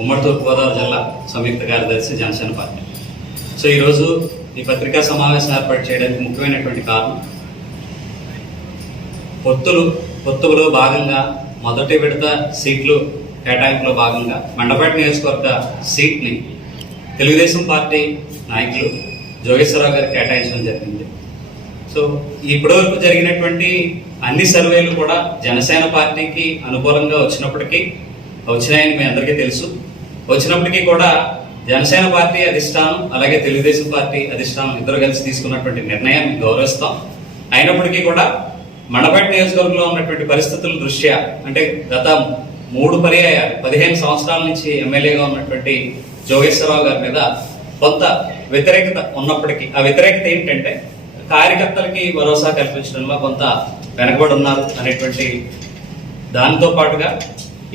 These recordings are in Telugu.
ఉమ్మడి తూర్పుగోదావరి జిల్లా సంయుక్త కార్యదర్శి జనసేన పార్టీ. సో ఈరోజు ఈ పత్రికా సమావేశం ఏర్పాటు చేయడానికి ముఖ్యమైనటువంటి కారణం పొత్తులు పొత్తులో భాగంగా మొదటి విడత సీట్లు కేటాయింపులో భాగంగా మండపేట నియోజకవర్గ సీట్ని తెలుగుదేశం పార్టీ నాయకులు జోగేశ్వరరావు గారు కేటాయించడం జరిగింది. సో ఇప్పటివరకు జరిగినటువంటి అన్ని సర్వేలు కూడా జనసేన పార్టీకి అనుకూలంగా వచ్చినప్పటికీ వచ్చినాయని మీ అందరికీ తెలుసు. వచ్చినప్పటికీ కూడా జనసేన పార్టీ అధిష్టానం అలాగే తెలుగుదేశం పార్టీ అధిష్టానం ఇద్దరు కలిసి తీసుకున్నటువంటి నిర్ణయాన్ని గౌరవిస్తాం. అయినప్పటికీ కూడా మండపేట నియోజకవర్గంలో ఉన్నటువంటి పరిస్థితుల దృష్ట్యా అంటే గత మూడు పర్యాయాలు పదిహేను సంవత్సరాల నుంచి ఎమ్మెల్యేగా ఉన్నటువంటి జోగేశ్వరరావు గారి మీద కొంత వ్యతిరేకత ఉన్నప్పటికీ ఆ వ్యతిరేకత ఏంటంటే కార్యకర్తలకి భరోసా కల్పించడంలో కొంత వెనకబడి ఉన్నారు అనేటువంటి దానితో పాటుగా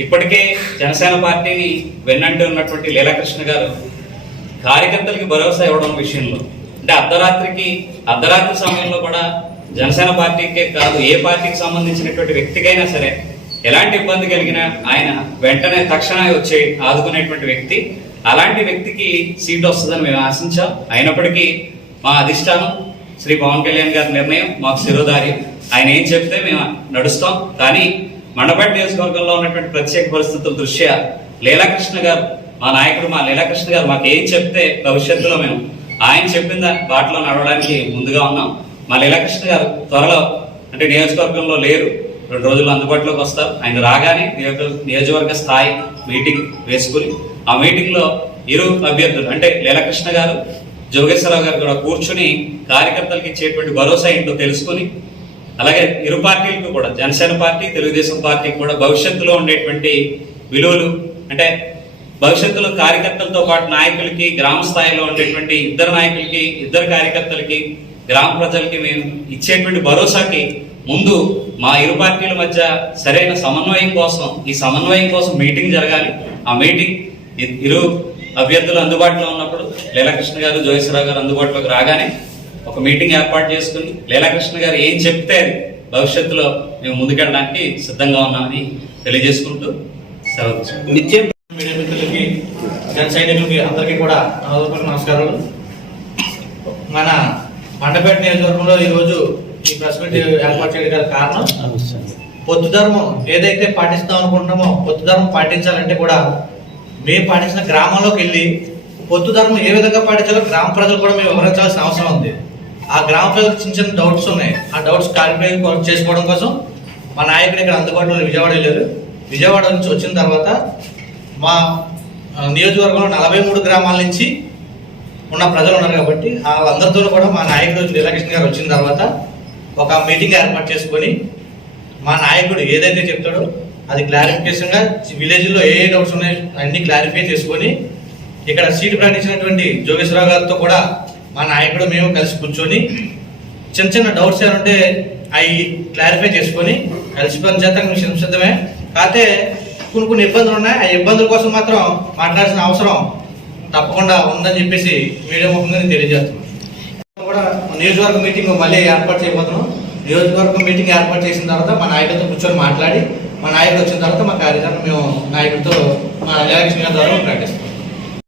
ఇప్పటికే జనసేన పార్టీని వెన్నంటి ఉన్నటువంటి లీలాకృష్ణ గారు కార్యకర్తలకి భరోసా ఇవ్వడం విషయంలో అంటే అర్ధరాత్రికి అర్ధరాత్రి సమయంలో కూడా జనసేన పార్టీకే కాదు ఏ పార్టీకి సంబంధించినటువంటి వ్యక్తికైనా సరే ఎలాంటి ఇబ్బంది కలిగినా ఆయన వెంటనే తక్షణమే వచ్చే ఆదుకునేటువంటి వ్యక్తి. అలాంటి వ్యక్తికి సీట్ వస్తుందని మేము ఆశించాం. అయినప్పటికీ మా అధిష్టానం శ్రీ పవన్ కళ్యాణ్ గారి నిర్ణయం మాకు శిరోధార్యం. ఆయన ఏం చెప్తే మేము నడుస్తాం. కానీ మండపేట నియోజకవర్గంలో ఉన్నటువంటి ప్రత్యేక పరిస్థితుల దృష్ట్యా లీలాకృష్ణ గారు మా నాయకుడు మా లీలాకృష్ణ గారు మాకు ఏం చెప్తే భవిష్యత్తులో మేము ఆయన చెప్పిన దాని బాటలో నడవడానికి ముందుగా ఉన్నాం. మా లీలాకృష్ణ గారు త్వరలో అంటే నియోజకవర్గంలో లేరు. రెండు రోజుల్లో అందుబాటులోకి వస్తారు. ఆయన రాగానే నియోజక నియోజకవర్గ స్థాయి మీటింగ్ వేసుకుని ఆ మీటింగ్లో ఇరు అభ్యర్థులు అంటే లీలాకృష్ణ గారు జోగేశ్వరరావు గారు కూడా కూర్చుని కార్యకర్తలకు ఇచ్చేటువంటి భరోసా ఏంటో తెలుసుకుని అలాగే ఇరు పార్టీలకు కూడా జనసేన పార్టీ తెలుగుదేశం పార్టీకి కూడా భవిష్యత్తులో ఉండేటువంటి విలువలు అంటే భవిష్యత్తులో కార్యకర్తలతో పాటు నాయకులకి గ్రామ స్థాయిలో ఉండేటువంటి ఇద్దరు నాయకులకి ఇద్దరు కార్యకర్తలకి గ్రామ ప్రజలకి మేము ఇచ్చేటువంటి భరోసాకి ముందు మా ఇరు పార్టీల మధ్య సరైన సమన్వయం కోసం ఈ సమన్వయం కోసం మీటింగ్ జరగాలి. ఆ మీటింగ్ ఇరు అభ్యర్థులు అందుబాటులో ఉన్నప్పుడు లీలాకృష్ణ గారు జోగేశ్వరరావు గారు అందుబాటులోకి రాగానే ఒక మీటింగ్ ఏర్పాటు చేసుకుని లీలాకృష్ణ గారు ఏం చెప్తే అది భవిష్యత్తులో మేము ముందుకెళ్ళడానికి సిద్ధంగా ఉన్నామని తెలియజేసుకుంటూ సెలవు నిత్యం మీడియా మిత్రులకి జన సైనికులకి అందరికీ కూడా నమస్కారాలు. మన మండపేట నియోజకవర్గంలో ఈరోజు ఈ ప్రెస్ మీట్ ఏర్పాటు చేయడానికి కారణం పొత్తు ధర్మం. ఏదైతే పాటిస్తాం అనుకుంటున్నామో పొత్తు ధర్మం పాటించాలంటే కూడా మేము పాటించిన గ్రామంలోకి వెళ్ళి పొత్తు ధర్మం ఏ విధంగా పాటించాలో గ్రామ ప్రజలు కూడా మేము వివరించాల్సిన అవసరం ఉంది. ఆ గ్రామ ప్రజలకు చిన్న చిన్న డౌట్స్ ఉన్నాయి. ఆ డౌట్స్ క్లారిఫై చేసుకోవడం కోసం మా నాయకుడు ఇక్కడ అందుబాటులో విజయవాడ వెళ్ళారు విజయవాడ నుంచి వచ్చిన తర్వాత మా నియోజకవర్గంలో నలభై మూడు గ్రామాల నుంచి ఉన్న ప్రజలు ఉన్నారు కాబట్టి వాళ్ళందరితో కూడా మా నాయకుడు నీలకృష్ణ గారు వచ్చిన తర్వాత ఒక మీటింగ్ ఏర్పాటు చేసుకొని మా నాయకుడు ఏదైతే చెప్తాడో అది క్లారిఫికేషన్గా విలేజ్లో ఏ ఏ డౌట్స్ ఉన్నాయో అన్ని క్లారిఫై చేసుకొని ఇక్కడ సీటు ప్రకటించినటువంటి జోగేశ్వరరావు గారితో కూడా మా నాయకుడు మేము కలిసి కూర్చొని చిన్న చిన్న డౌట్స్ ఏమంటే అవి క్లారిఫై చేసుకొని కలిసి పనిచేస్తానికి మేము సిద్ధమే. కాకపోతే కొన్ని కొన్ని ఇబ్బందులు ఉన్నాయి. ఆ ఇబ్బందుల కోసం మాత్రం మాట్లాడాల్సిన అవసరం తప్పకుండా ఉందని చెప్పేసి మీడియా ముఖంగా తెలియజేస్తున్నాం. కూడా నియోజకవర్గ మీటింగ్ మళ్ళీ ఏర్పాటు చేయబోతున్నాం. నియోజకవర్గ మీటింగ్ ఏర్పాటు చేసిన తర్వాత మా నాయకులతో కూర్చొని మాట్లాడి మా నాయకుడు వచ్చిన తర్వాత మా కార్యక్రమం మేము నాయకుడితో మా లీలాకృష్ణ గారు ద్వారా ప్రకటిస్తాం